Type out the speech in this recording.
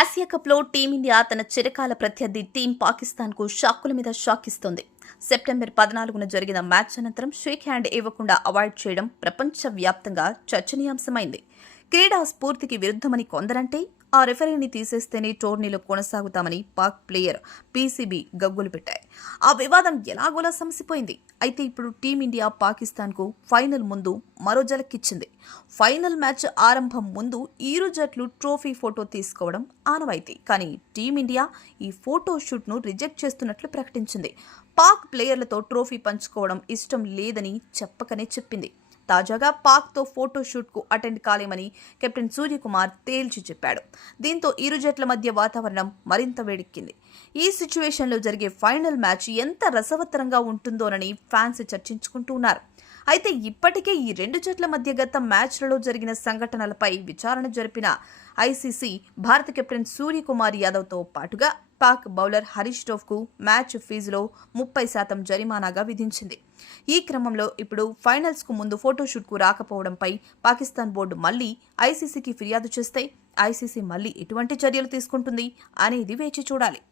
Asia కప్లో team India తన చిరకాల ప్రత్యర్థి టీం పాకిస్తాన్కు షాకుల మీద షాక్ ఇస్తోంది. సెప్టెంబర్ 14న జరిగిన మ్యాచ్ అనంతరం షేక్ హ్యాండ్ ఇవ్వకుండా అవాయిడ్ చేయడం ప్రపంచవ్యాప్తంగా చర్చనీయాంశమైంది. క్రీడా స్ఫూర్తికి విరుద్ధమని కొందరంటే, ఆ రెఫరీని తీసేస్తేనే టోర్నీలో కొనసాగుతామని పాక్ ప్లేయర్ పీసీబీ గగ్గోలు పెట్టాయి. ఆ వివాదం ఎలాగోలా సమసిపోయింది. అయితే ఇప్పుడు టీమిండియా పాకిస్తాన్కు ఫైనల్ ముందు మరో జలక్కిచ్చింది. ఫైనల్ మ్యాచ్ ఆరంభం ముందు ఇరు జట్లు ట్రోఫీ ఫోటో తీసుకోవడం ఆనవాయితీ. కానీ టీమిండియా ఈ ఫోటో షూట్ను రిజెక్ట్ చేస్తున్నట్లు ప్రకటించింది. పాక్ ప్లేయర్లతో ట్రోఫీ పంచుకోవడం ఇష్టం లేదని చెప్పకనే చెప్పింది. తాజాగా పాక్తో ఫోటో షూట్కు అటెండ్ కాలేమని కెప్టెన్ సూర్యకుమార్ తేల్చి చెప్పాడు. దీంతో ఇరు జట్ల మధ్య వాతావరణం మరింత వేడెక్కింది. ఈ సిచ్యువేషన్లో జరిగే ఫైనల్ మ్యాచ్ ఎంత రసవత్తరంగా ఉంటుందోనని ఫ్యాన్స్ చర్చించుకుంటున్నారు. అయితే ఇప్పటికే ఈ రెండు జట్ల మధ్య గత మ్యాచ్లలో జరిగిన సంఘటనలపై విచారణ జరిపిన ఐసీసీ భారత కెప్టెన్ సూర్యకుమార్ యాదవ్తో పాటుగా పాక్ బౌలర్ హరీష్ రావుకు మ్యాచ్ ఫీజులో 30% జరిమానాగా విధించింది. ఈ క్రమంలో ఇప్పుడు ఫైనల్స్కు ముందు ఫోటోషూట్కు రాకపోవడంపై పాకిస్తాన్ బోర్డు మళ్లీ ఐసీసీకి ఫిర్యాదు చేస్తే ఐసీసీ మళ్లీ ఎటువంటి చర్యలు తీసుకుంటుంది అనేది వేచి చూడాలి.